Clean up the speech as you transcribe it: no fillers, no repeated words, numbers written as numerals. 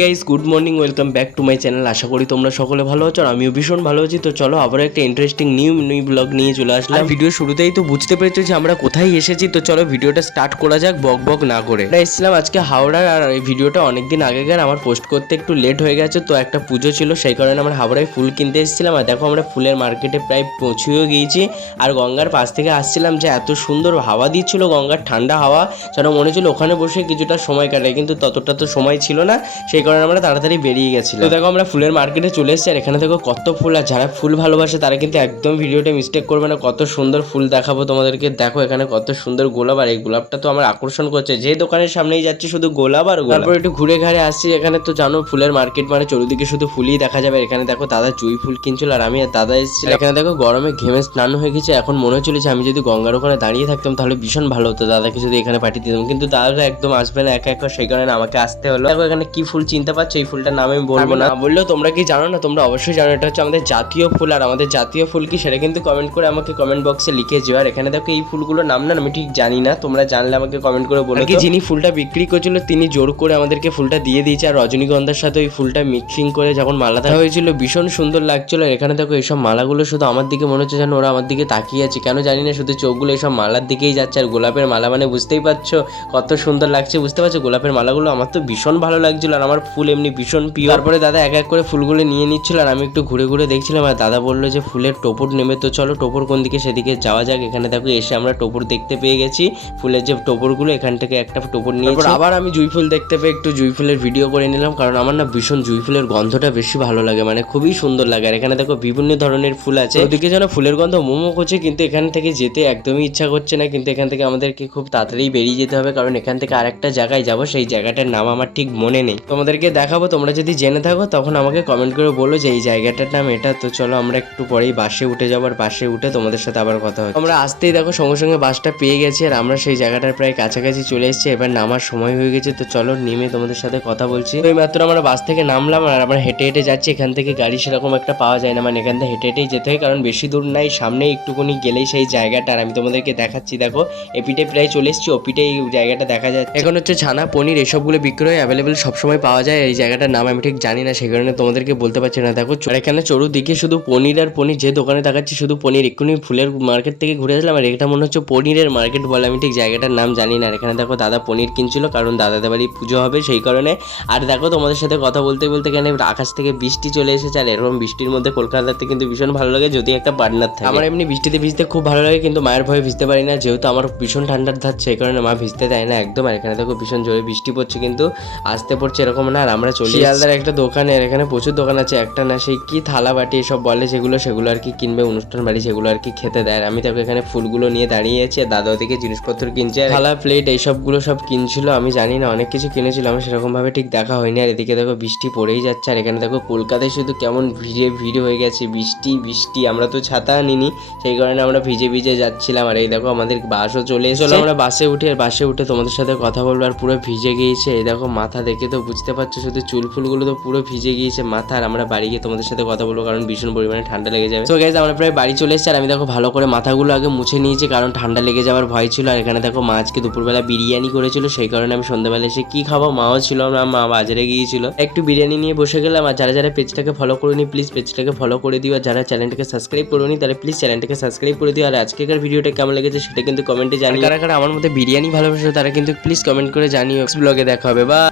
Guys good morning, welcome back to my channel. আশা করি তোমরা সকলে ভালো আছো আর আমিও ভীষণ ভালো আছি। তো চলো আবার একটা ইন্টারেস্টিং নিউ ব্লগ নিয়ে চলে আসলাম। ভিডিও শুরুতেই তো বুঝতে পেরেছো যে আমরা কোথায় এসেছি। তো চলো ভিডিওটা স্টার্ট করা যাক বক বক না করে। আমরা এসেছিলাম আজকে হাওড়ার, আর এই ভিডিওটা অনেকদিন আগেকার, আমার পোস্ট করতে একটু লেট হয়ে গেছে। তো একটা পুজো ছিল, সেই কারণে আমরা হাওড়ায় ফুল কিনতে এসেছিলাম। আর দেখো আমরা ফুলের মার্কেটে প্রায় পৌঁছেও গিয়েছি। আর গঙ্গার পাশ থেকে আসছিলাম, যে এত সুন্দর হাওয়া দিচ্ছিল, গঙ্গার ঠান্ডা হাওয়া, যেন মনে হচ্ছিল ওখানে বসে কিছুটা সময় কাটায়, কিন্তু ততটা তো সময় ছিল না, সেই কারণে আমরা তাড়াতাড়ি বেরিয়ে গেছিলাম। তো দেখো আমরা ফুলের মার্কেটে চলে এসেছি, আর এখানে দেখো কত ফুল। আর যারা ফুল ভালোবাসে তারা কিন্তু একদম ভিডিওটা মিস্টেক করবে না, কত সুন্দর ফুল দেখাবো তোমাদেরকে। দেখো এখানে কত সুন্দর গোলাপ, আর এই গোলাপটা তো আমার আকর্ষণ করছে, যে দোকানের সামনেই যাচ্ছি শুধু গোলাপ আর গোলাপ। তারপর একটু ঘুরে ঘাড়ে আসছি, এখানে তো জানো ফুলের মার্কেট মানে চারিদিকে শুধু ফুলই দেখা যাবে। এখানে দেখো দাদা জুঁই ফুল কিনছিল, আর আমি আর দাদা এসেছিলাম। এখানে দেখো গরমে ঘেমে স্নান হয়ে গেছে, এখন মনে হচ্ছিল যে আমি যদি গঙ্গার ওখানে দাঁড়িয়ে থাকতাম তাহলে ভীষণ ভালো হতো, দাদাকে যদি এখানে পাঠিয়ে দিতাম। কিন্তু দাদা একদম আসবে না একা একা, সেই কারণে আমাকে আসতে হলো। দেখো এখানে কি ফুল চিনতে পারছো, এই ফুলটার নাম আমি বলবো না, বললেও তোমরা কি জানো না, তোমরা অবশ্যই জানো, এটা হচ্ছে আমাদের জাতীয় ফুল। আর আমাদের জাতীয় ফুল কি সেটা কিন্তু কমেন্ট করে আমাকে কমেন্ট বক্সে লিখে যেও। আর এখানে দেখো এই ফুলগুলোর নাম না আমি ঠিক জানি না, তোমরা জানলে আমাকে কমেন্ট করে বলো। কি যিনি ফুলটা বিক্রি করছিল তিনি জোর করে আমাদেরকে ফুলটা দিয়ে দিয়েছে, আর রজনীগন্ধার সাথে ওই ফুলটা মিক্সিং করে যখন মালা দেওয়া হয়েছিল ভীষণ সুন্দর লাগছিল। আর এখানে দেখো এইসব মালাগুলো শুধু আমার দিকে মনে হচ্ছে যেন ওরা আমার দিকে তাকিয়ে আছে, কেন জানি না, শুধু চোখগুলো এইসব মালার দিকেই যাচ্ছে। আর গোলাপের মালা মানে বুঝতেই পারছো কত সুন্দর লাগছে, বুঝতে পারছো গোলাপের মালাগুলো আমার তো ভীষণ ভালো লাগছিল। আর আমার ফুল এমনি ভীষণ প্রিয়। তারপরে দাদা এক এক করে ফুলগুলো নিয়ে নিচ্ছিল, আর আমি একটু ঘুরে ঘুরে দেখছিলাম। আর দাদা বললো যে ফুলের টোপর নেবে, তো চলো টোপর কোন দিকে সেদিকে যাওয়া যাক। এখানে দেখো এসে আমরা টোপর দেখতে পেয়ে গেছি, ফুলের যে টোপরগুলো, এখান থেকে একটা টোপর নিয়ে আবার আমি জুঁই ফুল দেখতে পেয়ে একটু জুঁই ফুলের ভিডিও করে নিলাম, কারণ আমার না ভীষণ জুঁই ফুলের গন্ধটা বেশি ভালো লাগে, মানে খুবই সুন্দর লাগে। আর এখানে দেখো বিভিন্ন ধরনের ফুল আছে, ওদিকে যেন ফুলের গন্ধ মোমো করছে, কিন্তু এখান থেকে যেতে একদমই ইচ্ছা করছে না। কিন্তু এখান থেকে আমাদেরকে খুব তাড়াতাড়ি বেরিয়ে যেতে হবে, কারণ এখান থেকে আরেকটা জায়গায় যাবো, সেই জায়গাটার নাম আমার ঠিক মনে নেই, তোমাদেরকে দেখাবো। তোমরা যদি জেনে থাকো তখন আমাকে কমেন্ট করে বলো যে এই জায়গাটার নাম এটা। তো চলো আমরা একটু পরেই বাসে উঠে যাবো, আর বাসে উঠে তোমাদের সাথে আবার কথা হবে। আমরা আসতেই দেখো সঙ্গে সঙ্গে বাসটা পেয়ে গেছি, আর আমরা সেই জায়গাটার প্রায় কাছাকাছি চলে এসেছি, এবার নামার সময় হয়ে গেছে। তো চলো নেমে তোমাদের সাথে কথা বলছি। তো এই মাত্র আমরা বাস থেকে নামলাম, আর আমরা হেঁটে হেঁটে যাচ্ছি। এখান থেকে গাড়ি সেরকম একটা পাওয়া যায় না, মানে এখান থেকে হেঁটে হেঁটেই যেতে হয়, কারণ বেশি দূর নাই, সামনে একটুখানি গেলেই সেই জায়গাটা। আর আমি তোমাদেরকে দেখাচ্ছি, দেখো এপিটে প্রায় চলে এসেছি, ওপিটে এই জায়গাটা দেখা যাচ্ছে। এখন হচ্ছে ছানা পনির এসবগুলো বিক্রয় অ্যাভেলেবেল সবসময় পাওয়া যায়। এই জায়গাটার নাম আমি ঠিক জানি না, সেই কারণে তোমাদেরকে বলতে পারছি না। দেখো আর এখানে চতুর্দিকে শুধু পনির আর পনির, যে দোকানে দেখাচ্ছি শুধু পনির। এক্ষুনি ফুলের মার্কেট থেকে ঘুরে আসলাম, আর এটা মনে হচ্ছে পনিরের মার্কেট বলে, আমি ঠিক জায়গাটার নাম জানি না। আর এখানে দেখো দাদা পনির কিনছিল, কারণ দাদাদের বাড়ি পুজো হবে সেই কারণে। আর দেখো তোমাদের সাথে কথা বলতে বলতে এখানে আকাশ থেকে বৃষ্টি চলে এসেছে, আর এরকম বৃষ্টির মধ্যে কলকাতাতে কিন্তু ভীষণ ভালো লাগে যদি একটা পার্টনার থাকে। আমার এমনি বৃষ্টিতে ভিজতে খুব ভালো লাগে, কিন্তু মায়ের ভয়ে ভিজতে পারি না, যেহেতু আমার ভীষণ ঠান্ডার ধার, সেই কারণে মা ভিজতে দেয় না একদম। আর এখানে দেখো ভীষণ জোরে বৃষ্টি পড়ছে, কিন্তু আসতে পড়ছে এরকম না। আর আমরা চলে শিয়ালদার একটা দোকানে, আর এখানে প্রচুর দোকান আছে, একটা না, সেই কি থালা বাটি এসব বলে সেগুলো আর কি কিনবে অনুষ্ঠান বাড়ি, সেগুলো আর কি খেতে দেয়। আমি দেখো এখানে ফুলগুলো নিয়ে দাঁড়িয়ে আছি, আর দাদা থেকে জিনিসপত্র কিনছে, থালা প্লেট এইসবগুলো সব কিনছিল। আমি জানি না, অনেক কিছু কিনেছিল, আমি সেরকম ভাবে ঠিক দেখা হয়নি। আর এদিকে দেখো বৃষ্টি পড়েই যাচ্ছে, আর এখানে দেখো কলকাতায় শুধু কেমন ভিড়ে হয়ে গেছে, বৃষ্টি। আমরা তো ছাতা আনিনি, সেই কারণে আমরা ভিজে যাচ্ছিলাম। আর এই দেখো আমাদের বাসও চলে এসেছে, আমরা বাসে উঠে, আর বাসে উঠে তোমাদের সাথে কথা বলবো। আর পুরো ভিজে গিয়েছে, এই দেখো মাথা দেখে তো বুঝতে পারছো, শুধু চুল ফুলগুলো তো পুরো ভিজে গিয়েছে মাথা। আর আমরা বাড়ি গিয়ে তোমাদের সাথে কথা বলবো, কারণ ভীষণ পরিমাণে ঠান্ডা লেগে যাবে। তো গাইস আমরা প্রায় বাড়ি চলে এসেছি, আর আমি দেখো ভালো করে মাথাগুলো আগে মুছে নিয়েছি, কারণ ঠান্ডা লেগে যাওয়ার ভয় ছিল। আর এখানে দেখো মা আজকে দুপুরবেলা বিরিয়ানি করেছিল, সেই কারণে আমি সন্ধ্যাবেলা এসে কি খাবো, মাও ছিল না, মা বাজারে গিয়েছিল, একটু বিরিয়ানি নিয়ে বসে গেলাম। আর যারা পেজটাকে ফলো করোনি প্লিজ পেজটাকে ফলো করে দিও, আর যারা চ্যানেলটাকে সাবস্ক্রাইব করোনি তারা প্লিজ চ্যানেলটাকে সাবস্ক্রাইব করে দিও। আর আজকের ভিডিওটা কেমন লেগেছে সেটা কিন্তু কমেন্টে জানিও, কারা কারা আমার মধ্যে বিরিয়ানি ভালোবাসো তারা কিন্তু প্লিজ কমেন্ট করে জানিও। নেক্সট ব্লগে দেখা হবে বা